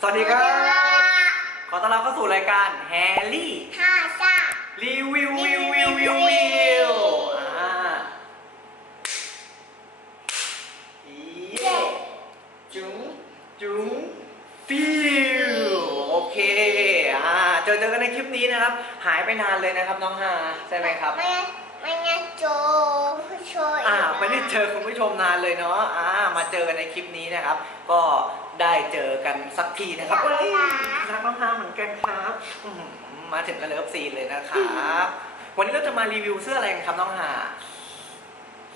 สวัสดีครับ ขอต้อนรับเข้าสู่รายการแฮร์รี่ค่ะจ้ารีวิววิววิววิววิวอ่าเย้จุ๋งจุ๋งฟิวโอเคอ่าเจอเจอกันในคลิปนี้นะครับ หายไปนานเลยนะครับน้องฮาใช่ไหมครับ ไม่ ไม่งั้นโจผู้ช่วยอ่าไม่ได้เจอคุณผู้ชมนานเลยเนาะอ่ามาเจอกันในคลิปนี้นะครับ ก็ได้เจอกันสักทีนะครับเฮ้ยรักน้องฮาเหมือนกันครับอื้อหือมาถึงกันเลิฟซีนเลยนะครับวันนี้เราจะมารีวิวเสื้ออะไรกันครับน้องฮา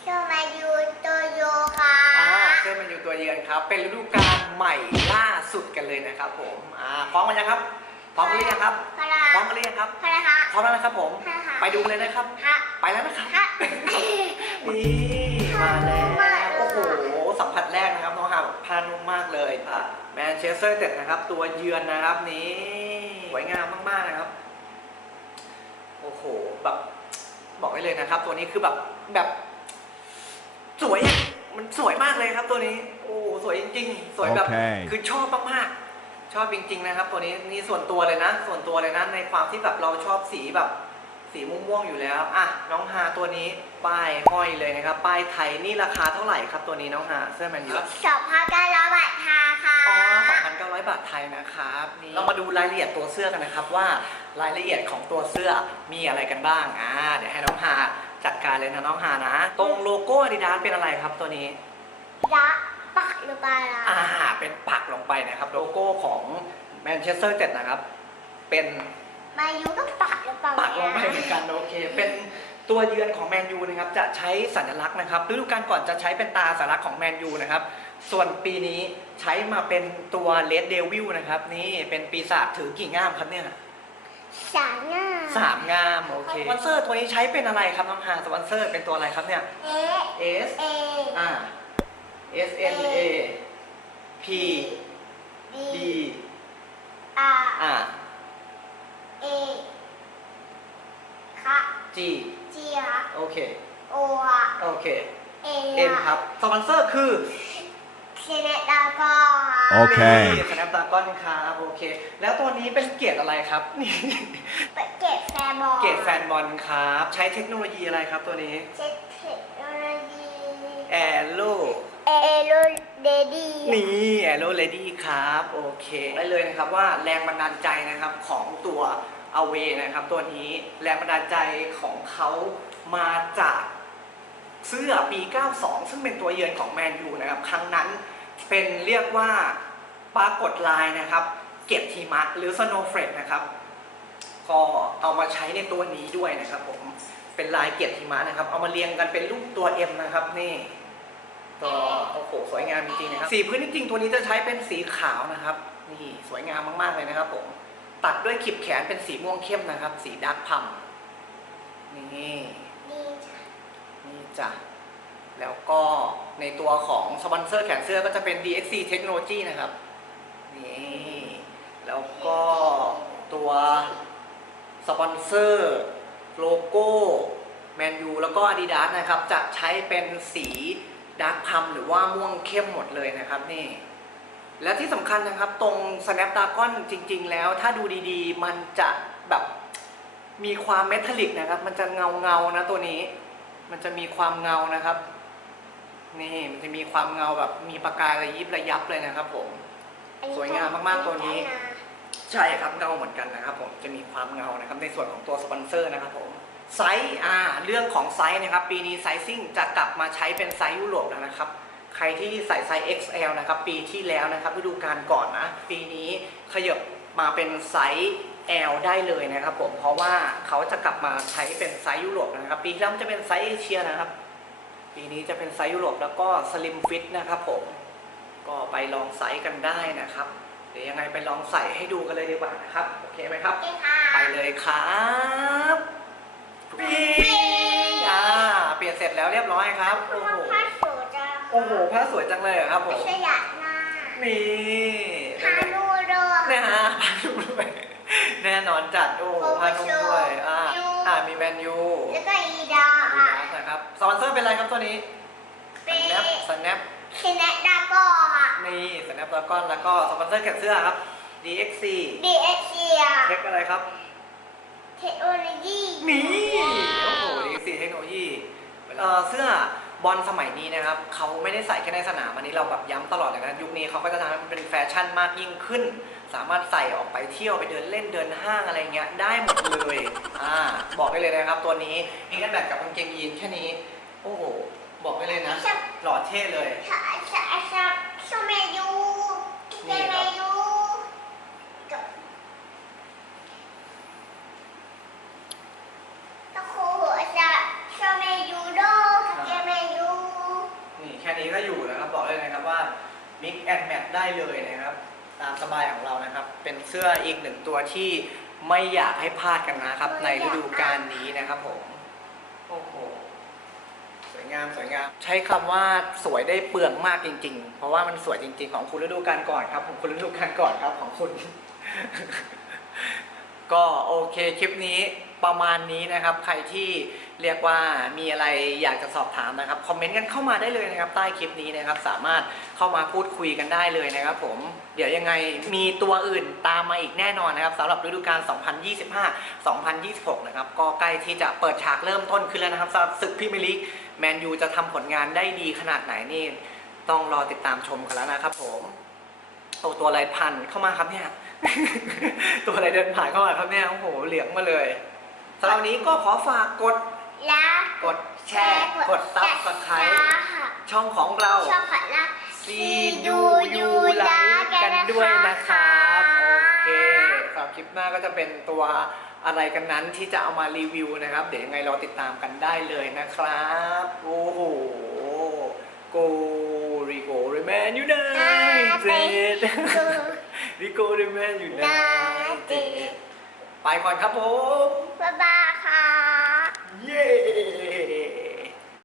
โชว์มายูโตโยค่ะอ่าเสื้อมันอยู่ตัวเยือนครับ เป็นฤดูกาลใหม่ล่าสุดกันเลยนะครับ ผมอ่าพร้อมกันยังครับพร้อมกันหรือยังครับพระราพร้อมกันหรือยังครับพระราคะพร้อมแล้วนะครับผมพระรา ไปดูเลยนะครับพระไปแล้วนะครับพระนี่มาแล้วโอ้โหสัมผัสแรกนะครับน้องฮาบอกพานุ่มมากเลยอะแมนเชสเตอร์เต็ดนะครับ ตัวเยือนนะครับนี่สวยงามมากๆนะครับ โอ้โหแบบบอกได้เลยนะครับ ตัวนี้คือแบบแบบสวยอะมันสวยมากเลยครับตัวนี้ โอ้สวยจริงๆ สวยแบบโอเคคือชอบมากๆชอบจริง ๆ นะครับ ตัวนี้นี่ส่วนตัวเลยนะ ส่วนตัวเลยนะในความที่แบบเราชอบสีแบบ สีม่วงๆอยู่แล้วอะน้องฮาตัวนี้ป้ายห้อยเลยนะครับ ป้ายไทยนี่ราคาเท่าไหร่ครับตัวนี้น้องฮาเสื้อแมนยูสองพันเก้าร้อยบาทค่ะค่ะอ๋อ2,900 บาทไทยนะครับนี่เรามาดูรายละเอียดตัวเสื้อกันนะครับว่ารายละเอียดของตัวเสื้อมีอะไรกันบ้างอ่าเดี๋ยวให้น้องฮาจัดการเลยนะน้องฮานะ ตรงโลโก้อาดิดาสเป็นอะไรครับตัวนี้ระปักหรือเปล่าล่ะอ่าเป็นปักลงไปนะครับ โลโก้ของแมนเชสเตอร์เจ็ดนะครับ เป็น มายูก็ปักหรือเปล่าปักลงไปเหมือนกันโอเค เป็นตัวเยือนของแมนยูนะครับจะใช้สัญลักษณ์นะครับฤดูกาลก่อนจะใช้เป็นตาสัญลักษณ์ของแมนยูนะครับส่วนปีนี้ใช้มาเป็นตัวเลดเดวิลนะครับ นี่เป็นปีศาจถือกี่ง่ามครับเนี่ยสามหน้าสามง่ามโอเคสปอนเซอร์ตัวนี้ใช้เป็นอะไรครับน้องฮาสปอนเซอร์เป็นตัวอะไรครับเนี่ยเอ S เออ่า S N A P ดี D อาอ่า เอค่ะ G จีค่ะโอเค โออะโอเค เอ M ครับ สปอนเซอร์คือเซเนตดาก็ค่ะโอเคสแนปดากอนครับโอเค แล้วตัวนี้เป็นเกียรดอะไรครับนี่เกตแฟร์บอลเกียรดแฟนบอลครับ ใช้เทคโนโลยีอะไรครับตัวนี้เจ็ตเทคโนโลยีแอโ o เอโรเดดี้ นี่แอโ o เลดี้ครับโอเคได้เลยนะครับว่าแรงบันดาลใจนะครับของตัวอเวนะครับตัวนี้แรงบันดาลใจของเขามาจากเสื้อปี 92 ซึ่งเป็นตัวเยือนของแมนยูนะครับครั้งนั้นเป็นเรียกว่าปรากฏลายนะครับ เก็บหิมะหรือสโนเฟรนะครับ ก็เอามาใช้ในตัวนี้ด้วยนะครับผมเป็นลายเกล็ดหิมะนะครับ เอามาเรียงกันเป็นรูปตัว M นะครับนี่ ก็โอ้โหสวยงามจริงๆนะครับ สีพื้นจริงๆตัวนี้จะใช้เป็นสีขาวนะครับ นี่สวยงามมากๆเลยนะครับผม ตัดด้วยขีบแขนเป็นสีม่วงเข้มนะครับ สีดาร์กพัมนี่ดีจ้ะนี่จ้ะแล้วก็ในตัวของสปอนเซอร์แขนเสื้อก็จะเป็น DXC Technology นะครับ นี่ แล้วก็ตัวสปอนเซอร์โลโก้แมนยูแล้วก็ Adidas นะครับ จะใช้เป็นสี ดาร์กพัมหรือว่าม่วงเข้มหมดเลยนะครับนี่ และที่สำคัญนะครับตรง Snapdragon จริง ๆ แล้ว ถ้าดูดีๆ มันจะแบบมีความเมทัลลิกนะครับ มันจะเงาเงาๆนะตัวนี้ มันจะมีความเงานะครับ นี่มันจะมีความเงาแบบมีประกายระยิบระยับเลยนะครับ ผม สวยงามมากๆตัวนี้ ใช่ครับเงาเหมือนกันนะครับ ผมจะมีความเงานะครับ ในส่วนของตัวสปอนเซอร์นะครับผม ไซส์อ่าเรื่องของไซส์นะครับ ปีนี้ไซซิ่งจะกลับมาใช้เป็นไซส์ยุโรปแล้วนะครับ ใครที่ใส่ไซส์ XL นะครับ ปีที่แล้วนะครับฤดูกาลก่อนนะ ปีนี้ขยับมาเป็นไซส์ L ได้เลยนะครับผม เพราะว่าเขาจะกลับมาใช้เป็นไซส์ยุโรปนะครับ ปีที่แล้วมันจะเป็นไซส์เอเชียนะครับ ปีนี้จะเป็นไซส์ยุโรปแล้วก็สลิมฟิตนะครับผม ก็ไปลองไซส์กันได้นะครับ เดี๋ยวยังไงไปลองใส่ให้ดูกันเลยดีกว่านะครับ โอเคไหมครับโอเคค่ะไปเลยครับ ปิ้งอ่าเปลี่ยนเสร็จแล้วเรียบร้อยครับ โอ้โหพ่อสูจ้ะโอ้โหผ้าสวยจังเลยอครับผมขยะหน้านี่ฮานูโรนะฮะผ้านุ่ด้วยแน่นอนจัดโอ้โหผ้านุ่ด้วยอ่าอ่ามีแมนยูแล้วก็อีดาค่ะนะครับสปอนเซอร์เป็นอะไรครับตัวนี้สแนปสแนปเซเนตดาก็ค่ะนี่สแนปแล้วก็แล้วก็สปอนเซอร์แขนเสื้อครับ DXC ดีเอเชีเทคอะไรครับ เทคโนโลยีนี่โอ้โห DXC เทคโนโลยีเอ่อเสื้อบอลสมัยนี้นะครับเขาไม่ได้ใส่แค่ในสนามอันนี้เราแบบย้ำตลอดเลยนะยุคนี้เขาก็จะทำให้มันเป็นแฟชั่นมากยิ่งขึ้น สามารถใส่ออกไปเที่ยวไปเดินเล่นเดินห้างอะไรเงี้ยได้หมดเลยอ่าบอกได้เลยนะครับตัวนี้มีกันแบบกับกางเกงยีนแค่นี้ โอ้โหบอกได้เลยนะชอบหล่อเท่เลยชอบชอบชอบชอบเมยูเจเมยูกับตะโคหัวจะชอบเมยูโดกับเจเมยู นี่แค่นี้ก็อยู่นะครับ บอกเลยนะครับว่า mix and match ได้เลยนะครับ ตามสบายของเรานะครับ เป็นเสื้ออีกหนึ่งตัวที่ไม่อยากให้พลาดกันนะครับ ในฤดูกาลนี้นะครับผมโอ้โหสวยงามสวยงาม ใช้คำว่าสวยได้เปลืองมากจริง ๆ เพราะว่ามันสวยจริง ๆ ของคุณฤดูกาลก่อนครับ ของคุณฤดูกาลก่อนครับของคุณ ก็โอเคคลิปนี้ประมาณนี้นะครับ ใครที่ เรียกว่ามีอะไรอยากจะสอบถามนะครับคอมเมนต์กันเข้ามาได้เลยนะครับใต้คลิปนี้นะครับสามารถเข้ามาพูดคุยกันได้เลยนะครับผมเดี๋ยวยังไงมีตัวอื่นตามมาอีกแน่นอนนะครับสำหรับฤดูกาล 2025-2026 นะครับก็ใกล้ที่จะเปิดฉากเริ่มต้นขึ้นแล้วนะครับสำหรับศึกพรีเมียร์ลีกแมนยูจะทำผลงานได้ดีขนาดไหนนี่ต้องรอติดตามชมกันแล้วนะครับผมโอ้ตัวอะไรพันเข้ามาครับเนี่ย ตัวอะไรเดินผ่านเข้ามาครับเนี่ยโอ้โหเหลืองมาเลยสำหรับวันนี้ก็ขอฝากกด ละกดแชร์ กดซับสไครต์ช่องของเราชอบขัดละซีดูยูไลค์กันด้วยนะครับโอเคสำหรับคลิปหน้าก็จะเป็นตัวอะไรกันนั้นที่จะเอามารีวิวนะครับ เดี๋ยวยังไงรอติดตามกันได้เลยนะครับ โอ้โหโกริโกเรแมนยูไนเต็ดริโกเรแมนยูไนได้เต็ดไปก่อนครับผม บ๊ายบายค่ะ Yeah.